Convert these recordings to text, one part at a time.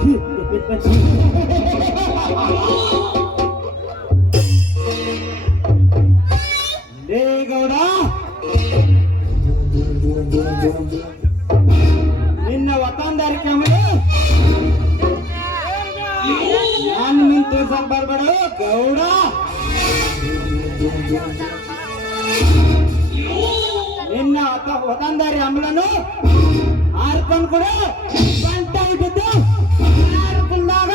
ಲೇ ಗೌಡ, ನಿನ್ನ ವತಂದಾರಿಕೆ ಆಮೇಲೆ ನಾನು ನಿಂತು ಬರ್ಬೇಡ ಗೌಡ. ನಿನ್ನ ವತಂದಾರಿ ಅಮಲನು ಆರ್ಕೊಂಡು ಕೂಡ ಗಂಟಾಗಿ ಬಿದ್ದು ಆರ್ಕೊಂಡಾಗ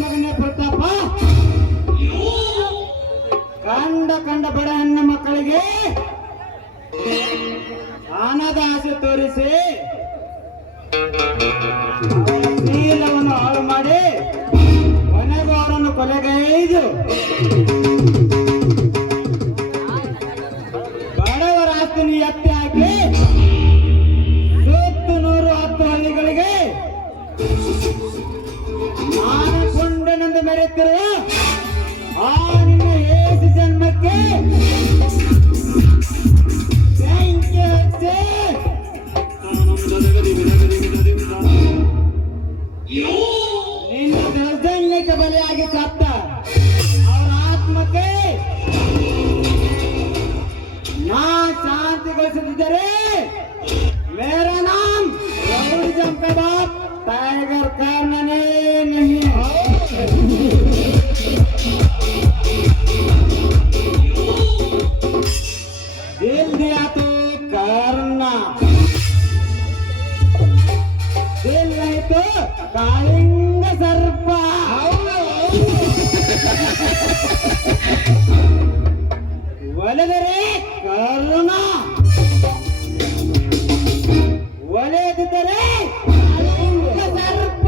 ಮಗನೇ ಪ್ರತಾಪ, ಕಂಡ ಬಡ ಹೆಣ್ಣು ಮಕ್ಕಳಿಗೆ ಹಣದ ಆಸೆ ತೋರಿಸಿ ಶೀಲವನ್ನು ಹಾಳು ಮಾಡಿ ಕೊನೆಗೂ ಅವರನ್ನು ಕೊಲೆಗೈದು ಬಡವರ ಆಸ್ತಿನಿ ಎತ್ತಿ ಹಾಕಿ ಸುತ್ತು 110 ಹಳ್ಳಿಗಳಿಗೆ ಮಾನಕೊಂಡನೆಂದು ಮೆರೆತಿರುವ ಆ ನಿನ್ನ ಏಸು ಜನ್ಮಕ್ಕೆ ಬೆಂಕಿ ಹಚ್ಚಿ ನಿನ್ನ ದೌರ್ಜನ್ಯಕ್ಕೆ ಬಲಿಯಾಗಿ ಸತ್ತ ಅವರ ಆತ್ಮಕ್ಕೆ ನಾ ಶಾಂತಿಗೊಳಿಸದಿದ್ದರೆ ಮೇರಾ ನಾಮ್ ರೌಡಿಸಂ का बाप टाइगर करने नहीं है. दिल दिया तो करना, दिल नहीं तो कालिंग सर्प. ಒಲೆದರೆ ಕರುಣ, ಒಲೆದಿದ್ದರೆ ಕಾಲಿಂಗ ಸರ್ಪ.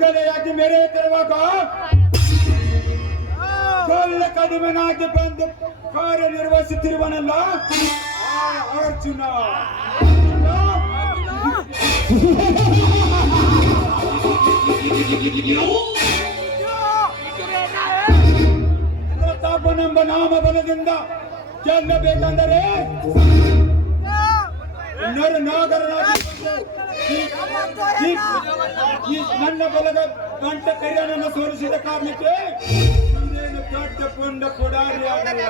ಕಲೆಯಾಗಿ ಮೆರೆಯುತ್ತಿರುವಾಗ ಕೊಲ್ಲ ಕಡಿಮೆನಾಗಿ ಬಂದು ಕಾರ್ಯನಿರ್ವಹಿಸುತ್ತಿರುವನಲ್ಲ ಅರ್ಜುನ. ಪ್ರತಾಪನೆಂಬ ನಾಮ ಬಲದಿಂದ ಗೆಲ್ಲಬೇಕೆಂದರೆ ನಾಗರನಾಗಿ ಈ ನನ್ನ ಬಲಗ ಗಂಟ ಕೈಯನ್ನು ಸೋಲಿಸಿದ ಕಾರಣಕ್ಕೆ ಇದೇನು ದೊಡ್ಡ ಪುಂಡ ಪುಡಾರಿ ಆಗಲ್ಲ.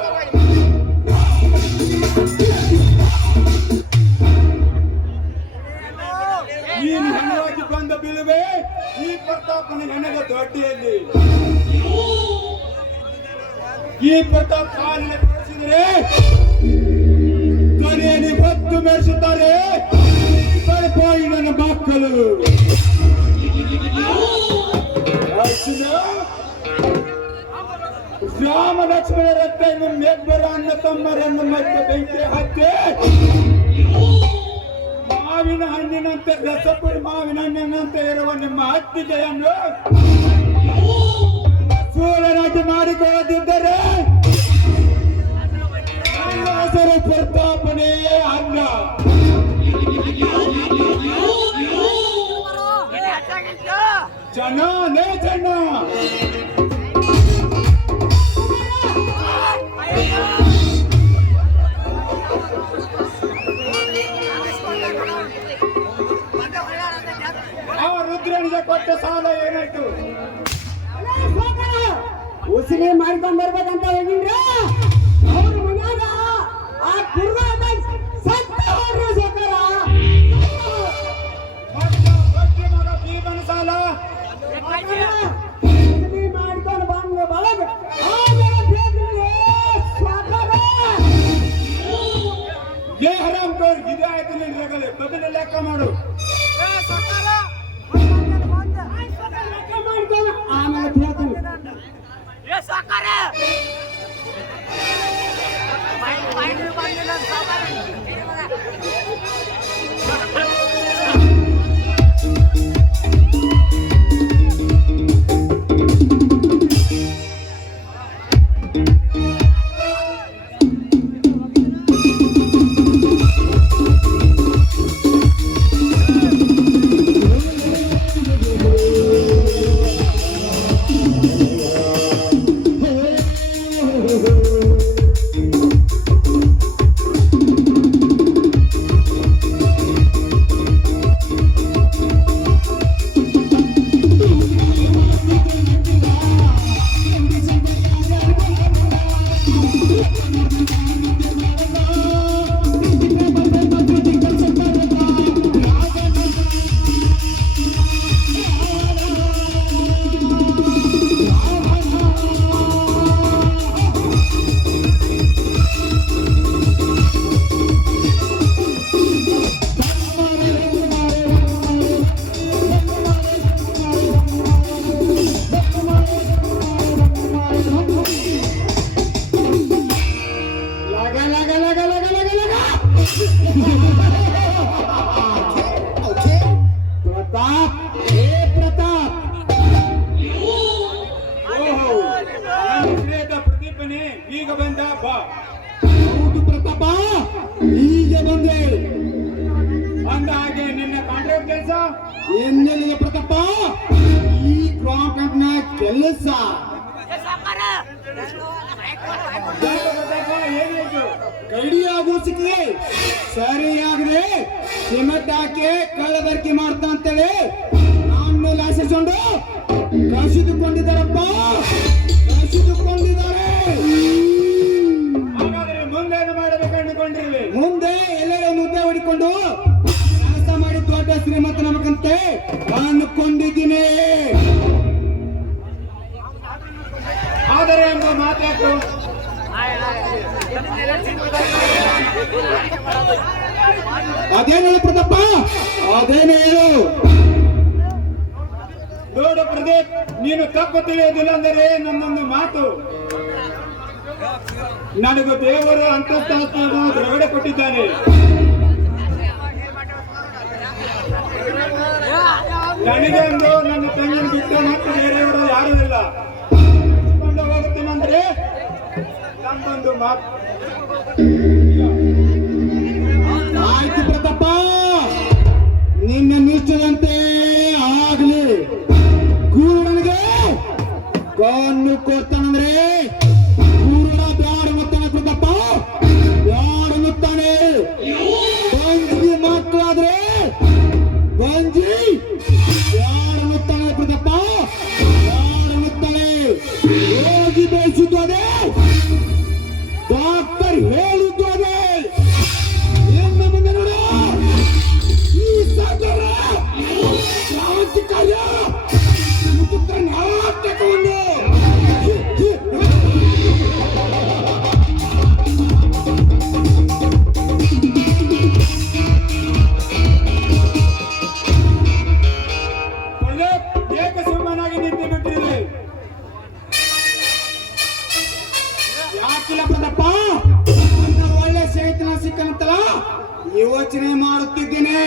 ನೀನು ಹೆಣವಾಗಿ ಬಂದ ಬೀಳುವೆ ಈ ಪ್ರತಾಪನ ಹೆಣದ ದೊಡ್ಡಿಯಲ್ಲಿ. ಈ ಪ್ರತಾಪ್ ಕಾಲಿನ ಕಳಿಸಿದರೆ ಕೊನೆಯಲ್ಲಿ ಹೊತ್ತು ಮೆರೆಸುತ್ತಾರೆ ಕಳಪಾಯಿ ನನ್ನ ಮಕ್ಕಳು. ಅರ್ಜುನ ರಾಮ ಲಕ್ಷ್ಮಣರಂತೆ ಮೇಬ್ಬರ ಅಣ್ಣ ತಮ್ಮರನ್ನು ಮಧ್ಯೆ ಬೆಂಕಿ ಹತ್ತಿ ಮಾವಿನ ಹಣ್ಣಿನಂತೆ ರಸಪುರಿ ಮಾವಿನ ಹಣ್ಣಿನಂತೆ ಇರುವ ನಿಮ್ಮ ಅತ್ತಿಗೆಯನ್ನು ಸೂರ್ಯನಾಟಿ ಮಾಡಿಕೊಳ್ಳದಿದ್ದರೆ ನನ್ನ ಹೆಸರು ಪ್ರತಾಪನೇ ಅಲ್ಲ. ಚೆನ್ನನೇ ಚೆನ್ನ. ರುದ್ರನಿಗೆ ಕೊಟ್ಟ ಸಾಲ ಏನಾಯ್ತು? ಉಸಿಲಿ ಮಾಡ್ಕೊಂಡ್ ಬರ್ಬೇಕಂತ ಹೋಗಿನ್ರ ಅವ್ರ ಮನ್ಯಾಗ ಆ ಕುರ್ರಾದ ಸತ್ತ ಹೋದ್ರು ಸಕಲ ಮಗ ಭೀಮನ ಸಾಲ ಉಸಿಲಿ ಮಾಡ್ಕೊಂಡು ಬಂದ ಬಳಗ ಆಮೇಲೆ ಬೇಕ್ರಿಗೆ ಸಾಕರ ಏ ಹರಾಮ್ ಕೋರ್ ಇದೇ ಆಯ್ತು ನಿನ್ ರಗಲೆ ಬದಲು ಲೆಕ್ಕ ಮಾಡು. ಆಮೇಲೆ ಹೇಳ್ತೀನಿ. ಪ್ರತಾಪ್ ಪ್ರತಾಪ್ ಓಹೋ ನನ್ನ ಸ್ನೇಹಿತ ಪ್ರದೀಪನೇ ಈಗ ಬಂದ ಬಾ. ಹೌದು ಪ್ರತಾಪ ಈಗ ಬಂದೆ. ಅಂದ ಹಾಗೆ ನಿನ್ನ ಕಾಂಟ್ರಾಕ್ಟ್ ಕೆಲಸ ಏನಿಲ್ಲ ಪ್ರತಾಪ ಈ ಕಾಂಟ್ರಾಕ್ಟ್ ನ ಕೆಲಸ ಏನಾಯ್ತು? ಕಡಿಯಾಗೋ ಸಿಕ್ಕಿದೆ ಸರಿಯಾಗದೆ ಸಿಮೆಂಟ್ ಹಾಕಿ ಕಳ್ಳಬರ್ಕಿ ಮಾಡ್ತಾ ಅಂತೇಳಿ ನನ್ನ ಮೇಲೆ ಆಶಿಸ್ಕೊಂಡು ಕಸಿದುಕೊಂಡಿದ್ದಾರಪ್ಪ ಕಸಿದುಕೊಂಡಿದ್ದಾರೆ. ಹಾಗಾದ್ರೆ ಮುಂದೇನು ಮಾಡಬೇಕು ಅಂದುಕೊಂಡಿರ್ಲಿ? ಮುಂದೆ ಎಲ್ಲರೂ ಮುದ್ದೆ ಹೊಡಿಕೊಂಡು ಕೆಲಸ ಮಾಡಿ ದೊಡ್ಡ ಶ್ರೀಮಂತನಾಗಬೇಕಂತೆ ಅಂದ್ಕೊಂಡಿದ್ದೀನಿ. ಆದರೆ ಎಂಬ ಮಾತಾಡ್ತು ಅದೇನು ಪ್ರತಾಪ ಅದೇನು ಹೇಳು. ನೋಡು ಪ್ರದೀಪ್, ನೀನು ತಪ್ಪು ತಿಳಿಯೋದಿಲ್ಲ ಅಂದರೆ ನನ್ನೊಂದು ಮಾತು. ನನಗೂ ದೇವರು ಅಂತಸ್ತಾಸ್ತಿಯನ್ನು ಹೊರಗಡೆ ಕೊಟ್ಟಿದ್ದಾನೆ. ನನಗೆ ಒಂದು ನನ್ನ ತಂಗಿನ ಬಿಟ್ಟು ಮತ್ತು ಬೇರೆಯವರು ಯಾರೂ ಇಲ್ಲ. ಕೊಂಡು ಹೋಗುತ್ತೇನೆಂದ್ರೆ ನಮ್ಮೊಂದು ಮಾತು. ಆಯ್ತು ಪ್ರತಾಪ ನಿನ್ನ ನಿಶ್ಚಯಂತೆ ಆಗ್ಲಿ. ಗೂಡನಿಗೆ ಕಣ್ಣು ಕೊಡ್ತಾನಂದ್ರೆ ಗೂಡ ಬ್ಯಾಡ ಮತ್ತಾನ ಪ್ರತಾಪ ಬ್ಯಾಡ ಮತ್ತಾನೆ. ಬಂದಿ ಮಕ್ಕಳಾದ್ರೆ ಅಜ್ಜಿ ಯಾರನ್ನುತ್ತಾಳೆ ಪ್ರದಪ್ಪ ಯಾರನ್ನುತ್ತಾಳೆ ಹೋಗಿ ಬೇಯಿಸಿದ್ದು ಅದೇ ಡಾಕ್ಟರ್ ಹೇಳಿದ್ದು ಅದೇ ಇನ್ನು ಮುಂದೆ ನೋಡು ಈ ಸಾಗರ ಕ್ರಾಂತಿಕಾರ್ಯ ನಾಟಕವನ್ನು ಏಕಸುಮ್ಮನಾಗಿ ನಿಂತು ಬಿಟ್ಟಿದೆ. ಯಾಕಿಲ್ಲ ಪ್ರದಪ್ಪ ನನ್ನ ಒಳ್ಳೆ ಸ್ನೇಹಿತನ ಸಿಕ್ಕಂತಲ್ಲ ಯೋಚನೆ ಮಾಡುತ್ತಿದ್ದೇನೆ.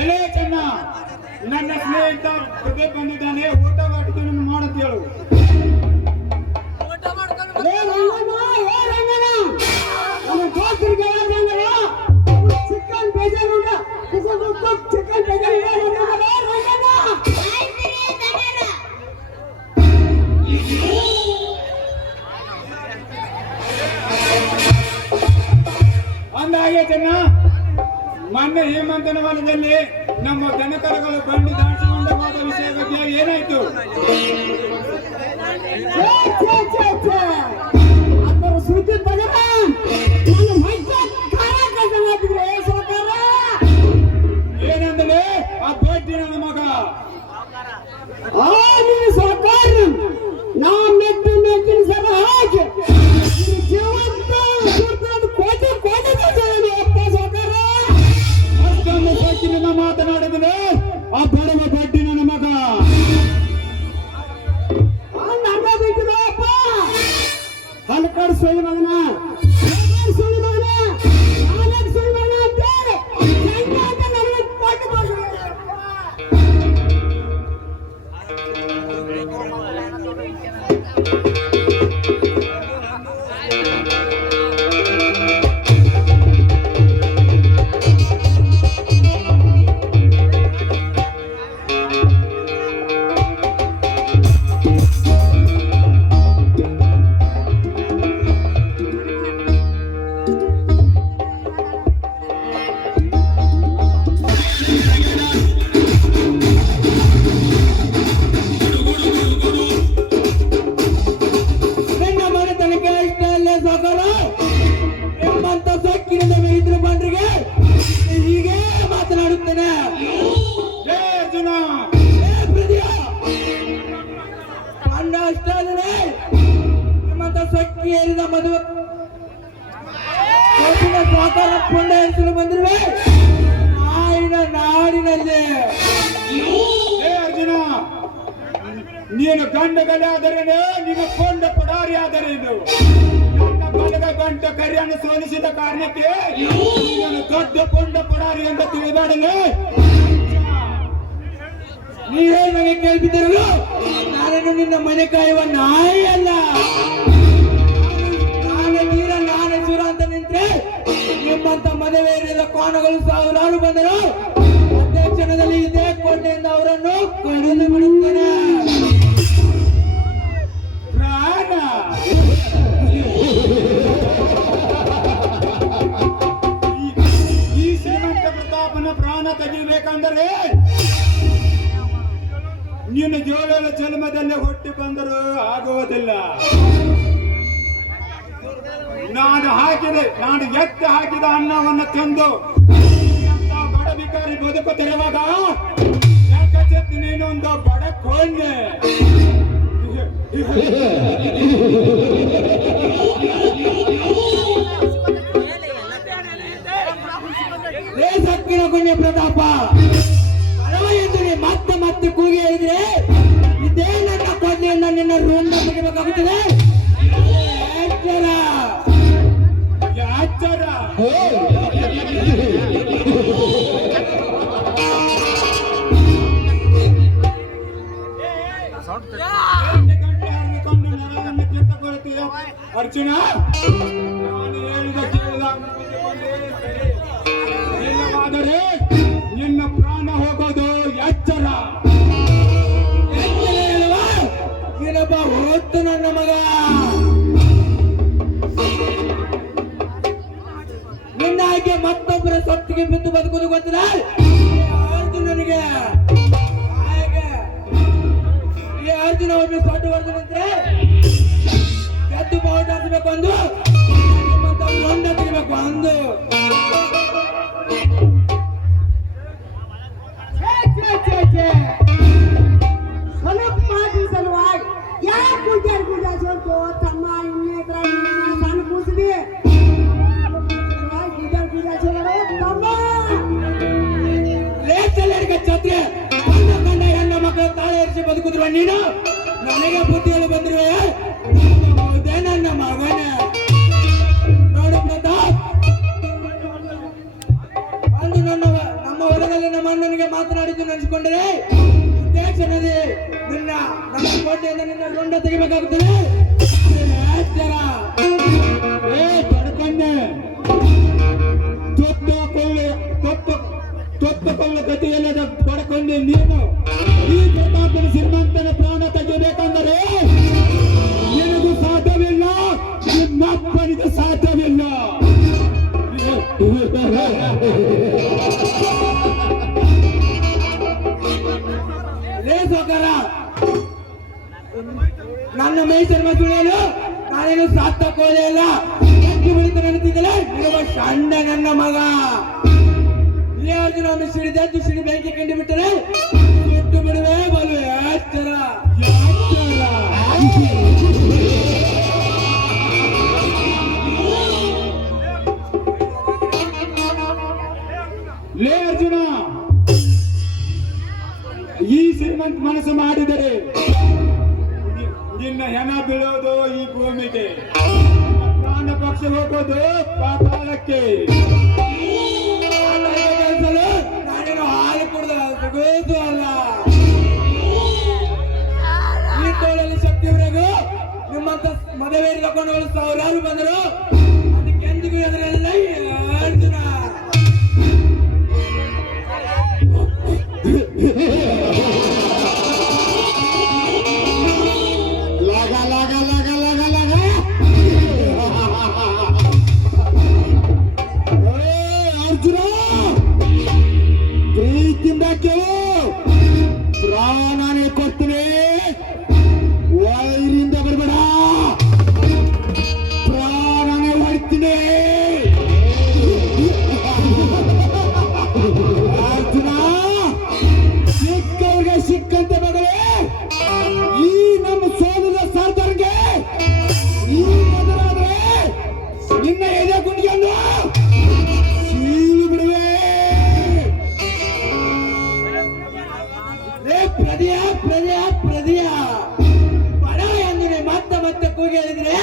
ಎಲೆ ಚೆನ್ನ, ನನ್ನ ಸ್ನೇಹಿತ ಪ್ರದೀಪ್ ಬಂದಿದ್ದಾನೆ, ಊಟ ಮಾಡಿದ್ದನ್ನು ಮಾಡುತ್ತೇಳು. ಚಿಕನ್ ಬೇಜಾರುಂಡ ಚಿಕನ್ ಅಂದಾಗೆ ಚೆನ್ನ, ಮೊನ್ನೆ ಹೇಮಂತನ ವನದಲ್ಲಿ ನಮ್ಮ ದನಕರಗಳು ಬಂಡಿ ದಾಟಿಸಿಕೊಂಡ ಹೋದ ವಿಷಯ ಬಗ್ಗೆ ಏನಾಯ್ತು? ಅದರ ಸುದ್ದಿ ತಗರ ಏನಂದ್ರೆ ಆ ಬಡ್ಡಿ ನನ್ನ ಮಗ ಸಾಕಾರ ನಾ ಮೆಟ್ಟು ಮೆಟ್ಟಿನ ಸರ ಹಾಕಿ ಕೋಟಿ ಕೋಟಿ ಅಪ್ಪ ಸಾಕಾರ ಅಷ್ಟೊಂದು ಸೊಕ್ಕಿನಿಂದ ಮಾತನಾಡಿದ್ರೆ ಆ ಬಡವ ಬಡ್ಡಿ ನನ್ನ ಮಗ ನನ್ನ ಬಿಟ್ಟಿದಪ್ಪ ಹಲ್ಕಡ್ ಸುಳ್ಳು ಮಗನ ಸುಳ್ಳು ಮಗನ ನಾಲ್ಕು ಸುಳ್ಳು ಮಗನ ಅಂತೇಳಿ ನನಗೆ ಕೊಟ್ಟು ಏರಿದ ಮದುವೆ ಸ್ವಾಕಾರ ಪುಂಡ ಹೆಸರು ಬಂದಿರುವೆ ನಾಡಿನಲ್ಲಿ ಅರ್ಜುನ, ನೀನು ಗಂಡಗಲೆ ಆದರೇನೆ, ನೀನು ಕೊಂಡ ಪುಡಾರಿ ಆದರೆ ಇದು ನನ್ನ ಬಲಗ ಗಂಟ ಕರಿಯನ್ನು ಸೋಲಿಸಿದ ಕಾರಣಕ್ಕೆ ನೀನು ದೊಡ್ಡ ಕೊಂಡ ಪುಡಾರಿ ಎಂದು ತಿಳಿದಾಡಲೇ. ನೀವೇ ನನಗೆ ಕೇಳ್ಬಿದ್ದರು, ನಾನೇನು ನಿನ್ನ ಮನೆ ಕಾಯುವ ನಾಯಿ ಅಲ್ಲ. ನಾನೇ ವೀರ ನಾನೇ ಸುರ ಅಂತ ನಿಂತ್ರೆ ನಿಮ್ಮಂತ ಮದುವೆಯಲ್ಲಿದ್ದ ಕೋಣಗಳು ಸಾವಿರಾರು ಬಂದರು. ಅದೇ ಕ್ಷಣದಲ್ಲಿ ಇದೇ ಕೋಟೆಯಿಂದ ಅವರನ್ನು ಕಡಿದು ಬಿಡುತ್ತೇನೆ. ಪ್ರಾಣ ಈ ಶ್ರೀಮಂತ ಪ್ರತಾಪನ ಪ್ರಾಣ ತೆಗಿಬೇಕಂದರೆ ನೀನು ಜೋಳದ ಜನ್ಮದಲ್ಲಿ ಹುಟ್ಟಿ ಬಂದರೂ ಆಗುವುದಿಲ್ಲ. ನಾನು ಎತ್ತಿ ಹಾಕಿದ ಅನ್ನವನ್ನು ತಂದು ಬಡ ಬಿಕಾರಿ ಬದುಕುತ್ತಿರುವಾಗ ಯಾಕೆ ನೀನೊಂದು ಬಡ ಕೊಂಡೆ. ಸಕ್ಕಿನ ಕೊಂಡೆ ಪ್ರತಾಪ ಬಡವ ಎಂದು ಮತ್ತೆ ಮತ್ತೆ ಕೂಗಿ ಹೇಳಿದ್ರೆ ಇದೇ ನನ್ನ ಕೊಡ್ಲಿಯಿಂದ ನಿನ್ನ ರೂಮ್ ತೆಗಿಬೇಕಾಗುತ್ತದೆ. ಆಚಾರ ಅರ್ಜುನ, ನಾನು ಹೇಳಿದ ಕೇಳಿದರೆ ನಿನ್ನ ಪ್ರಾಣ ಹೋಗೋದು ಎಚ್ಚರ. ಏನಪ್ಪ ಹೊತ್ತು ನನ್ನ ಮಗ, ನಿನ್ನ ಹಾಗೆ ಮತ್ತೊಬ್ಬರ ಸೊತ್ತಿಗೆ ಬಿದ್ದು ಬದುಕುವುದು ಗೊತ್ತಿಲ್ಲ. ನಿನಗೆ ಹಾಗೆ ಈ ಅರ್ಜುನ ಒಮ್ಮೆ ಸೊಡ್ಡು ಹೊಡೆದು ನಿಂತ್ರೆ ಗೆದ್ದು ಬಾವುಟ ಹಾಕಬೇಕು ಅಂದು ನಿಮ್ಮಂತ ದೊಡ್ಡ ತೆಗಿಬೇಕು ಅಂದು ಸ್ವಲ್ಪ ಮಾತಿನ ಸಲುವಾಗಿ ಯಾಕೆ ಗುಜಾರ್ ಸೋತು ತಮ್ಮ ಇನ್ನೇತ್ರ ಸಣ್ಣ ಕೂಸಿದೆ ಗುಜಾರ್ ಸೋಲೋ ತಮ್ಮ ಲೇಖ ಛತ್ರಿ ಕಂಡ ಹೆಣ್ಣ ಮಕ್ಕಳ ತಾಳೆ ಇರಿಸಿ ಬದುಕಿದ್ರು ನೀನು ನನಗೆ ಬುದ್ಧಿಯಲ್ಲಿ ಬಂದಿರುವೆ ನನ್ನ ಮಗನ ನೋಡು ಪ್ರತಾಪ್ ಅಂದು ನಮ್ಮ ಹೊಲದಲ್ಲಿ ನಮ್ಮ ಅಣ್ಣನಿಗೆ ಮಾತನಾಡಿದ್ದು ನೆನೆಸಿಕೊಂಡರೆ ಇದೇ ಕ್ಷಣದಲ್ಲಿ ನನ್ನ ಕೋಟೆಯಿಂದ ನಿನ್ನ ರುಂಡ ತೆಗಿಬೇಕಾಗುತ್ತದೆ ಪಡ್ಕೊಂಡೆ ತೊತ್ತಕೊಳ್ಳ ಗತಿಯಲ್ಲದ ಪಡ್ಕೊಂಡೆ ನೀನು ಈ ಪ್ರತಾಪನ ಶ್ರೀಮಂತನ ಪ್ರಾಣ ತೆಗೆಯಬೇಕಂದರೆ ನಿನಗೂ ಸಾಧ್ಯವಿಲ್ಲ ನಿಮ್ಮಪ್ಪನಿಗೂ ಸಾಧ್ಯವಿಲ್ಲ ಲೇಸೋಕರ ನನ್ನ ಮೈ ಚರ್ಮ ಸುಳಿಯಲು ನಾನೇನು ಸಾತ್ತ ಕೋಲೆ ಅಲ್ಲ ಎದ್ದು ಬಿಳಿತು ನೆನೆತಿದ್ದಲೆ ಇರುವ ಷಂಡ ನನ್ನ ಮಗ ಈ ಅರ್ಜುನ ಒಮ್ಮೆ ಸಿಡಿದದ್ದು ಸಿಡಿ ಬೆಂಕಿ ಕಂಡು ಬಿಟ್ಟರೆ ಸುಟ್ಟು ಬಿಡುವೆ ಬಲು ಎಚ್ಚರ ಲೇ ಅರ್ಜುನ ಈ ಶ್ರೀಮಂತ ಮನಸ್ಸು ಮಾಡಿದರೆ ನಿನ್ನ ಹೆಣ ಬೀಳೋದು ಈ ಭೂಮಿಗೆ ಪ್ರಾಣ ಪಕ್ಷ ಹೋಗೋದು ಪಾತಾಳಕ್ಕೆ ನಾನೇನು ಹಾಲು ಕುಡ್ದ ಸಿಗೋದು ಅಲ್ಲ ಈ ತೋಳಲ್ಲಿ ಶಕ್ತಿ ಹೊರಗು ನಿಮ್ಮಂತ ಮದುವೆಯಲ್ಲಿ ತಗೊಂಡು ಸಾವಿರಾರು ಬಂದರು ಅದಕ್ಕೆ ಎಂದಿಗೂ ಎದುರಲ್ಲ ಅರ್ಜುನ ಅರ್ಜುನ ಪ್ರೀತಿಯಿಂದ ಕೇಳು ಪ್ರಾಣನೇ ಕೊಡ್ತೀನಿ ವೈರಿಂದ ಬರಬೇಡ ಪ್ರಾಣನೇ ಹೊಡ್ತೀನಿ ಅರ್ಜುನ ಸಿಕ್ಕವ್ರಿಗೆ ಸಿಕ್ಕಂತೆ ಮಗಳೇ ಈ ನಮ್ಮ ಸೋದರ ಸರ್ದಾರ್ಗೆ ಈ ಮೊದಲಾದ್ರೆ ನಿನ್ನ ಎದೆ ಗುಂಡಿಯನ್ನು ಸೀಳು ಬಿಡುವೆ ಪ್ರದಿಯ ಬಡ ಎಂದಿನ ಮತ್ತೆ ಕೂಗಿ ಹೇಳಿದ್ರೆ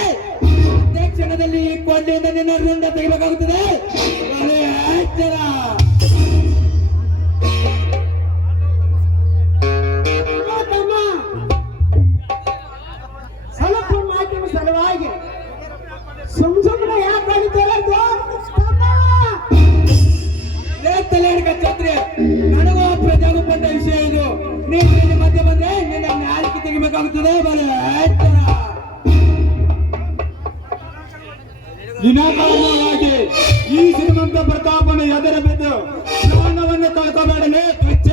ಅದೇ ಕ್ಷಣದಲ್ಲಿ ಈ ಕೊಂಡೆಯಿಂದ ನಿನ್ನ ರುಂಡ ತೆಗಿಬೇಕಾಗುತ್ತದೆ ಎಚ್ಚರ ತಮ್ಮ ಸ್ವಲ್ಪ ಮಾತಿನ ಸಲುವಾಗಿ ಸುಮ್ಮನೆ ಯಾಕೆ ತಲೆ ಹಿಡ್ಕ ಛತ್ರಿ ನನಗೂ ಪ್ರಜೆಗೂ ಬಂದ ವಿಷಯ ಇದು ನೀನು ನಿನ್ನ ಮಧ್ಯೆ ಬಂದ್ರೆ ನಿನ್ನ ನ್ಯಾಯಕ್ಕೆ ತೆಗಿಬೇಕಾಗುತ್ತದೆ ಬಲ ವಿನಾಕಾರಣವಾಗಿ ಈ ಶ್ರೀಮಂತ ಪ್ರತಾಪನ ಎದರ ಬಿದ್ದು ಪ್ರಾಣವನ್ನು ಕಳ್ಕೋಬೇಡಲೇ ತುಚ್ಛ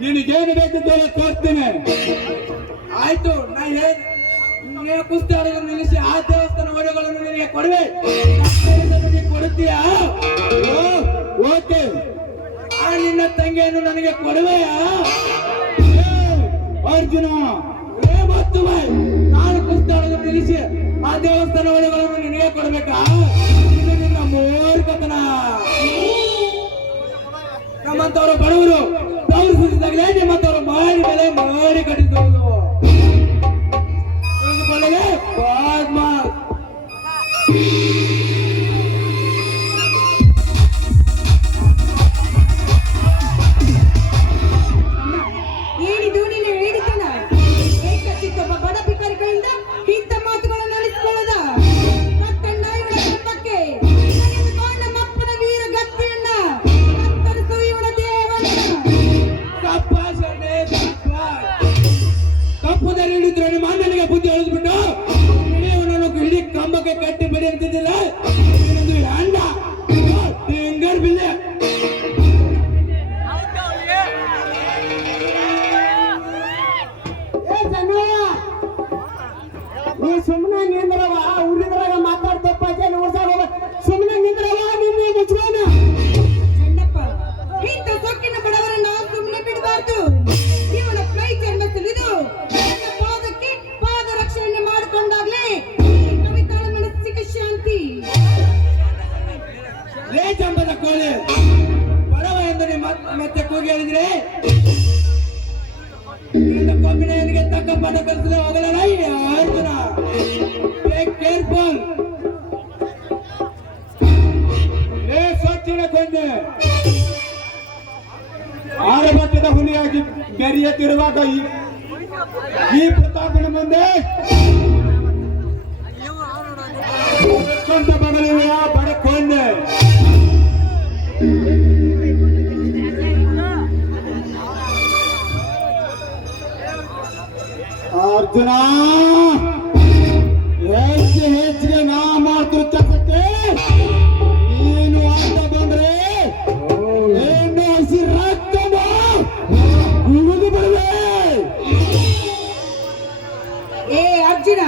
ನಿನಗೇನು ಬೇಕಿದ್ದರೆ ತೋರಿಸ್ತೇನೆ ಆಯ್ತು ನೀನು ಕುಸ್ತಿ ಆಡೋದನ್ನು ನಿಲ್ಲಿಸಿ ಆ ದೇವಸ್ಥಾನ ಒಡೆಗಳನ್ನು ನಿನಗೆ ಕೊಡುವೆ ಕೊಡುತ್ತೀಯಾ ಓಕೆ ಆ ನಿನ್ನ ತಂಗಿಯನ್ನು ನನಗೆ ಕೊಡುವೆಯಾ ಅರ್ಜುನ ಮತ್ತು ನಾನು ಕುಸ್ತಿ ಆಡೋದನ್ನು ನಿಲ್ಲಿಸಿ ಆ ದೇವಸ್ಥಾನ ಒಡೆಗಳನ್ನು ನಿನಗೆ ಕೊಡಬೇಕಾ ಇದು ನಿನ್ನ ಮೂರ್ಖತನ ನಮ್ಮಂತವರು ಬಡವರು ತವರು ಸುರಿಸಿದಾಗಲೇ ನಿಮ್ಮಂತವರು ಮಾಡಿ ಕಟ್ಟಿದ್ದವರು ತಿಳಿದುಕೊಳ್ಳಲೇ ಬಾದ್ಮಾರ್ ಏನಿದು ನಿನ್ನ ಹೇಳಿತನ ಏಕಚಿತ್ತೊಬ್ಬ ಬಡ ಭಿಕಾರಿಗಳಿಂದ ಇಂಥ ಮಾತುಗಳನ್ನು ಅನಿಸಿಕೊಳ್ಳದ ಕಟ್ಟಣ್ಣ ಇವಳ ಕಂಬಕ್ಕೆ ನಿನಗೆದುಕೊಂಡ ಮಪ್ಪನ ವೀರ ಗತ್ತಿಯನ್ನ ಕತ್ತರಿಸು ಇವಳ ದೇವನ್ನ ಕಪ್ಪುದಲ್ಲಿ ಹಿಡಿದ್ರೆ ನಿಮ್ಮ ಅಣ್ಣನಿಗೆ ಬುದ್ಧಿ ಹೇಳಿದ್ಬಿಟ್ಟು ನೀವು ನಾನು ಇಡೀ ಕಂಬಕ್ಕೆ ಕಟ್ಟಿ ಬಡಿ ಅಂತಿದ್ದಿಲ್ಲ ಅಂಡ ಹಿಂಗರ್ ಬಿಲ್ಲೆ ಸುಮ್ಮನೆ ನಿಂದ್ರವ ಉಳಿದ್ರಾಗ ಮಾತಾಡ್ತಪ್ಪ ಸುಮ್ಮನೆ ನಿಂದ್ರವ ನಿನ್ನೆ ಮುಚ್ಕೋಣ ಚಂಡಪ್ಪ ಇಂಥ ಸೊಕ್ಕಿನ ಬಡವರನ್ನ ಸುಮ್ಮನೆ ಬಿಡಬಾರ್ದು. ಇವನ ಕೈ ಚರ್ಮ ತಿಳಿದು ನನ್ನ ಪಾದಕ್ಕೆ ಪಾದ ರಕ್ಷಣೆ ಮಾಡಿಕೊಂಡಾಗ್ಲೇ ಈ ಕವಿತಾಳ ಮನಸ್ಸಿಗೆ ಶಾಂತಿ. ಲೇ ಚಂಪದ ಕೋಳಿ ಬಡವ ಎಂದು ನೀವು ಮತ್ತೆ ಕೂಗಿ ಹೇಳಿದ್ರೆ ಕೊಮ್ಮಿನಿಗೆ ತಕ್ಕ ಪಾಠ ಕಲಿಸದೆ ಹೋಗಲ್ಲ ಅರ್ಜುನ. ಕೇರ್ಫುಲ್. ಏ ಸ್ವಚ್ಛನ ಕೊಂದೆ ಆರಭಟ್ಟದ ಹುಲಿಯಾಗಿ ಬೆರೆಯುತ್ತಿರುವಾಗ ಈ ಪ್ರತಾಪನ ಮುಂದೆ ಸ್ವಂತ ಬಗಲಿನ ಬಡ ಕೊಂದೆ. ಅರ್ಜುನ ಹೆಚ್ಚಿಗೆ ನಾ ಮಾಡ್ತಿರೋ ಕೆಲಸಕ್ಕೆ ನೀನು ಅಂತ ಬಂದ್ರೆ ಏನು ಹಸಿ ರಕ್ತವ ಉಳಿದು ಬಿಡುವೆ. ಏ ಅರ್ಜುನ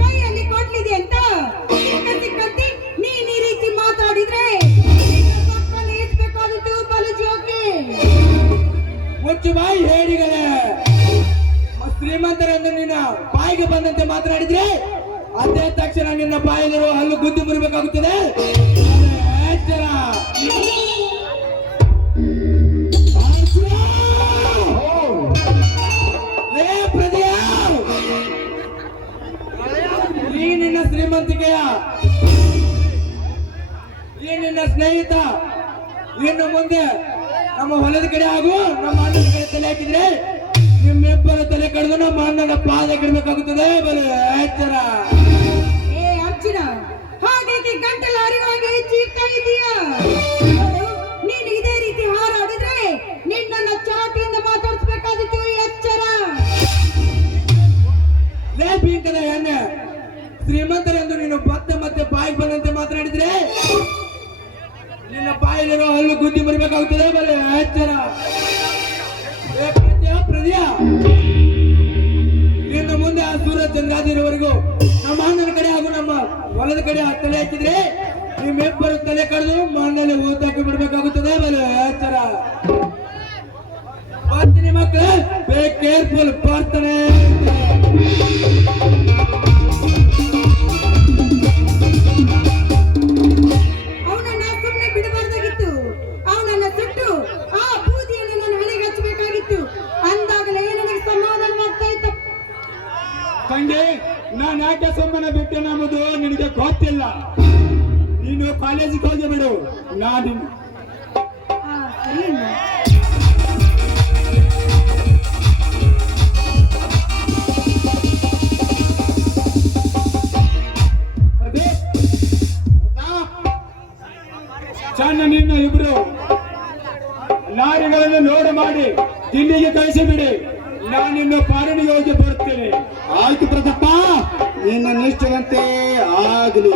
ಕೈಯಲ್ಲಿ ಕೊಡ್ಲಿದೆ ಅಂತ ಸಿಕ್ಕಂತೆ ನೀನ್ ಈ ರೀತಿ ಮಾತಾಡಿದ್ರೆ ಸಕ್ಕಲ್ಲಿ ಇಸ್ಬೇಕಾದಿತ್ತು ಬಲು ಜೋಕೆ. ಮುಚ್ಚು ಬಾಯಿ ಹೇಳಿಗಳೇ. ಶ್ರೀಮಂತರೆಂದು ನಿನ್ನ ಬಾಯಿಗೆ ಬಂದಂತೆ ಮಾತನಾಡಿದ್ರೆ ಅದೇ ತಕ್ಷಣ ನಿನ್ನ ಬಾಯಿಲಿರುವ ಹಲ್ಲು ಗುದ್ದು ಮುರಿಬೇಕಾಗುತ್ತದೆ. ಎಚ್ಚರ. ಲೇ ಪ್ರದೀಯ, ಈ ನಿನ್ನ ಶ್ರೀಮಂತಿಕೆಯ ಈ ನಿನ್ನ ಸ್ನೇಹಿತ ಇನ್ನು ಮುಂದೆ ನಮ್ಮ ಹೊಲದ ಕಡೆ ಹಾಗೂ ನಮ್ಮ ಅಣ್ಣನ ಕಡೆ ತಲೆ ಹಾಕಿದ್ರೆ ನಿಮ್ಮಿಬ್ಬರ ತಲೆ ಕಡಿದು ನಮ್ಮ ಅಣ್ಣನ ಪಾದಕ್ಕೆ ಇಡಬೇಕಾಗುತ್ತದೆ. ಬಲು ಎಚ್ಚರ. ಏ ಅರ್ಜುನ ಹಾಗಾಗಿ ಗಂಟಲ ಅರಿವಾಗಿ ಚೀರ್ತಾ ಇದೀಯ. ನೀನು ಇದೇ ರೀತಿ ಹಾರಾಡಿದ್ರೆ ನಿನ್ನನ್ನ ಚಾಟಿಯಿಂದ ಮಾತಾಡಿಸ್ಬೇಕಾದಿತ್ತು. ಎಚ್ಚರ. ಲೇ ಬೀಂಕದ ಎಣ್ಣೆ, ಶ್ರೀಮಂತರೆಂದು ನೀನು ಮತ್ತೆ ಬಾಯಿಗೆ ಬಂದಂತೆ ಮಾತನಾಡಿದ್ರೆ ನಿನ್ನ ಬಾಯಿಲಿರೋ ಹಲ್ಲು ಗುದ್ದಿ ಮರಿಬೇಕಾಗುತ್ತದೆ. ಬಲು ಎಚ್ಚರ. ಪ್ರದೀಯ, ಇನ್ನು ಮುಂದೆ ಆ ಸೂರಜ್ ಚಂದ್ರಾದಿರವರೆಗೂ ನಮ್ಮ ಅಣ್ಣನ ಕಡೆ ಹಾಗೂ ನಮ್ಮ ಹೊಲದ ಕಡೆ ತಲೆ ಹಾಕಿದ್ರೆ ನಿಮ್ಮಿಬ್ಬರು ತಲೆ ಕಡಿದು ಮಣ್ಣಲ್ಲಿ ಊತಾಕಿ ಬಿಡಬೇಕಾಗುತ್ತದೆ. ಬಲು ಎಚ್ಚರ. ಬರ್ತೀನಿ ಮಕ್ಕಳು, ಬೇ ಕೇರ್ಫುಲ್. ಪ್ರಾರ್ಥನೆ. ಅವನನ್ನ ಸುಮ್ಮನೆ ಬಿಡಬಾರ್ದಾಗಿತ್ತು. ಅವನನ್ನ ಸುಟ್ಟು ಆ ಬೂದಿಯನ್ನು ನನ್ನ ಹಣೆಗೆ ಹಚ್ಚಬೇಕಾಗಿತ್ತು. ಅಂದಾಗಲೇ ನನಗೆ ಸಮಾಧಾನವಾಗ್ತಾ ಇತ್ತು. ತಂಗಿ, ನಾನು ಯಾಕೆ ಸುಮ್ಮನೆ ಬಿಟ್ಟು ನಮ್ಮದು ನಿನಗೆ ಗೊತ್ತಿಲ್ಲ. ನೀನು ಕಾಲೇಜಿಗೆ ಹೋಗಿ ಬಿಡು. ನಾನು ಸರಿ ಅಣ್ಣ. ಚನ್ನ ನಿನ್ನ ಇಬ್ರು ಲಾರಿಗಳನ್ನು ಲೋಡ್ ಮಾಡಿ ದಿಲ್ಲಿಗೆ ಕಳಿಸಿಬಿಡಿ. ನಾನಿನ್ನು ಪಾರಣಿಗೆ ಹೋಗಿ ಬರ್ತೇನೆ. ಆಯ್ತು ಪ್ರತಾಪ, ನಿನ್ನ ನಿಷ್ಠೆಯಂತೆ ಆಗಲಿ.